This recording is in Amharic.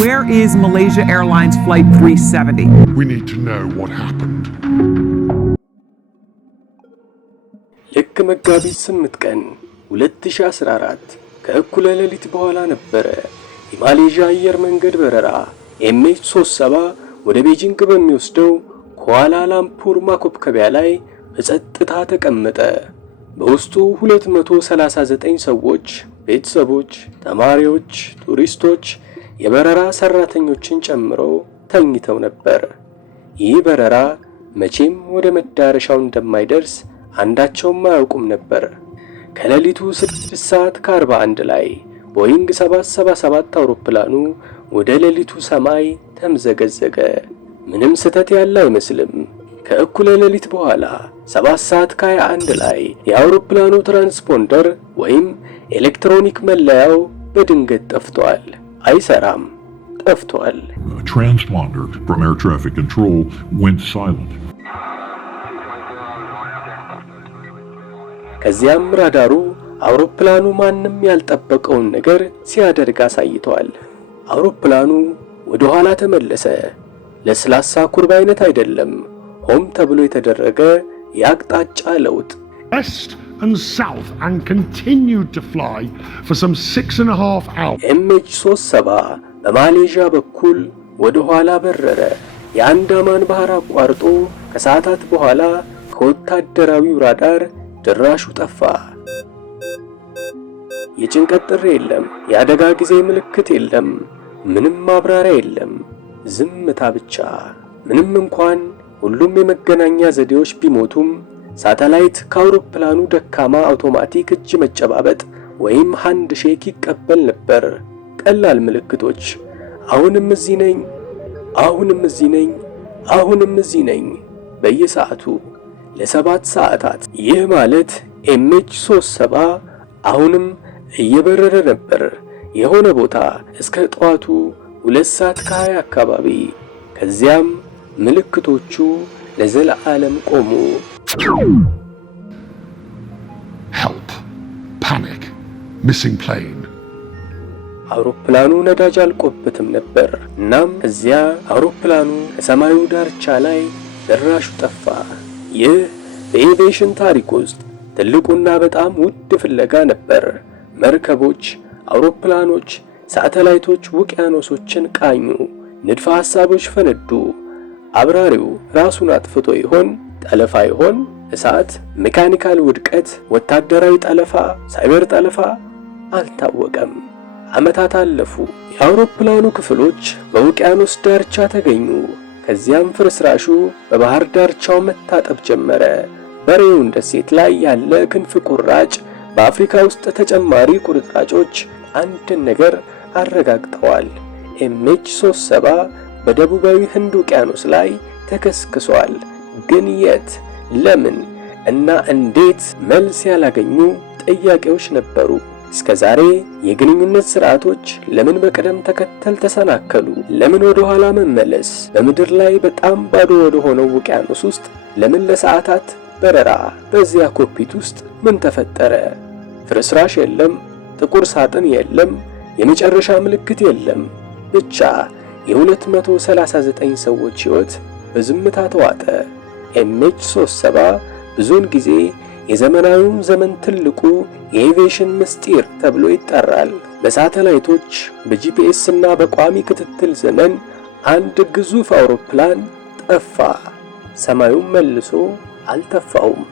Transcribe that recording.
Where is Malaysia Airlines Flight 370? We need to know what happened. ልክ መጋቢት 8 ቀን 2014 ከእኩለ ሌሊት በኋላ ነበረ የማሌዥያ አየር መንገድ በረራ MH370 ወደ ቤጂንግ በሚወስደው ኳላላምፑር ማኮብኮቢያ ላይ በጸጥታ ተቀመጠ። በውስጡ 239 ሰዎች፣ ቤተሰቦች፣ ተማሪዎች፣ ቱሪስቶች፣ የበረራ ሰራተኞችን ጨምሮ ተኝተው ነበር። ይህ በረራ መቼም ወደ መዳረሻው እንደማይደርስ አንዳቸውም አያውቁም ነበር። ከሌሊቱ 6:41 ላይ ቦይንግ 777 አውሮፕላኑ ወደ ሌሊቱ ሰማይ ተምዘገዘገ። ምንም ስህተት ያለ አይመስልም። ከእኩለ ሌሊት በኋላ 7:21 ላይ የአውሮፕላኑ ትራንስፖንደር ወይም ኤሌክትሮኒክ መለያው በድንገት ጠፍቷል። አይሰራም፣ ጠፍቷል። The transponder from air traffic control went silent. ከዚያም ራዳሩ አውሮፕላኑ ማንም ያልጠበቀውን ነገር ሲያደርግ አሳይቷል። አውሮፕላኑ ወደ ኋላ ተመለሰ። ለስላሳ ኩርባ አይነት አይደለም፣ ሆም ተብሎ የተደረገ የአቅጣጫ ለውጥ። West and south and continued to fly for some 6.5 hours. MH370 በማሌዥያ በኩል ወደ ኋላ በረረ። የአንዳማን ባህር አቋርጦ ከሰዓታት በኋላ ከወታደራዊው ራዳር ድራሹ ጠፋ። የጭንቀት ጥሪ የለም፣ የአደጋ ጊዜ ምልክት የለም፣ ምንም ማብራሪያ የለም፣ ዝምታ ብቻ። ምንም እንኳን ሁሉም የመገናኛ ዘዴዎች ቢሞቱም ሳተላይት ከአውሮፕላኑ ደካማ አውቶማቲክ እጅ መጨባበጥ ወይም ሃንድ ሼክ ይቀበል ነበር። ቀላል ምልክቶች፣ አሁንም እዚህ ነኝ፣ አሁንም እዚህ ነኝ፣ አሁንም እዚህ ነኝ፣ በየሰዓቱ ለ7 ሰዓታት። ይህ ማለት MH370 አሁንም እየበረረ ነበር፣ የሆነ ቦታ እስከ ጠዋቱ 2:20 አካባቢ። ከዚያም ምልክቶቹ ለዘላለም ቆሙ። Help. Panic. Missing plane. አውሮፕላኑ ነዳጅ አልቆበትም ነበር። እናም እዚያ አውሮፕላኑ ከሰማዩ ዳርቻ ላይ ድራሹ ጠፋ። ይህ በኤቪዬሽን ታሪክ ውስጥ ትልቁና በጣም ውድ ፍለጋ ነበር። መርከቦች፣ አውሮፕላኖች፣ ሳተላይቶች ውቅያኖሶችን ቃኙ። ንድፈ ሐሳቦች ፈነዱ። አብራሪው ራሱን አጥፍቶ ይሆን? ጠለፋ ይሆን? እሳት፣ ሜካኒካል ውድቀት፣ ወታደራዊ ጠለፋ፣ ሳይበር ጠለፋ? አልታወቀም። ዓመታት አለፉ። የአውሮፕላኑ ክፍሎች በውቅያኖስ ዳርቻ ተገኙ። ከዚያም ፍርስራሹ በባህር ዳርቻው መታጠብ ጀመረ። በሬውን ደሴት ላይ ያለ ክንፍ ቁራጭ፣ በአፍሪካ ውስጥ ተጨማሪ ቁርጥራጮች አንድን ነገር አረጋግጠዋል። MH370 በደቡባዊ ህንድ ውቅያኖስ ላይ ተከስክሷል። ግን የት፣ ለምን እና እንዴት? መልስ ያላገኙ ጥያቄዎች ነበሩ። እስከ ዛሬ የግንኙነት ስርዓቶች ለምን በቅደም ተከተል ተሰናከሉ? ለምን ወደ ኋላ መመለስ? በምድር ላይ በጣም ባዶ ወደ ሆነው ውቅያኖስ ውስጥ ለምን ለሰዓታት በረራ? በዚያ ኮክፒት ውስጥ ምን ተፈጠረ? ፍርስራሽ የለም፣ ጥቁር ሳጥን የለም፣ የመጨረሻ ምልክት የለም። ብቻ የ239 ሰዎች ሕይወት በዝምታ ተዋጠ። MH370 ብዙውን ጊዜ የዘመናዊው ዘመን ትልቁ የኤቪዬሽን ምስጢር ተብሎ ይጠራል። በሳተላይቶች፣ በጂፒኤስ እና በቋሚ ክትትል ዘመን አንድ ግዙፍ አውሮፕላን ጠፋ። ሰማዩም መልሶ አልተፋውም።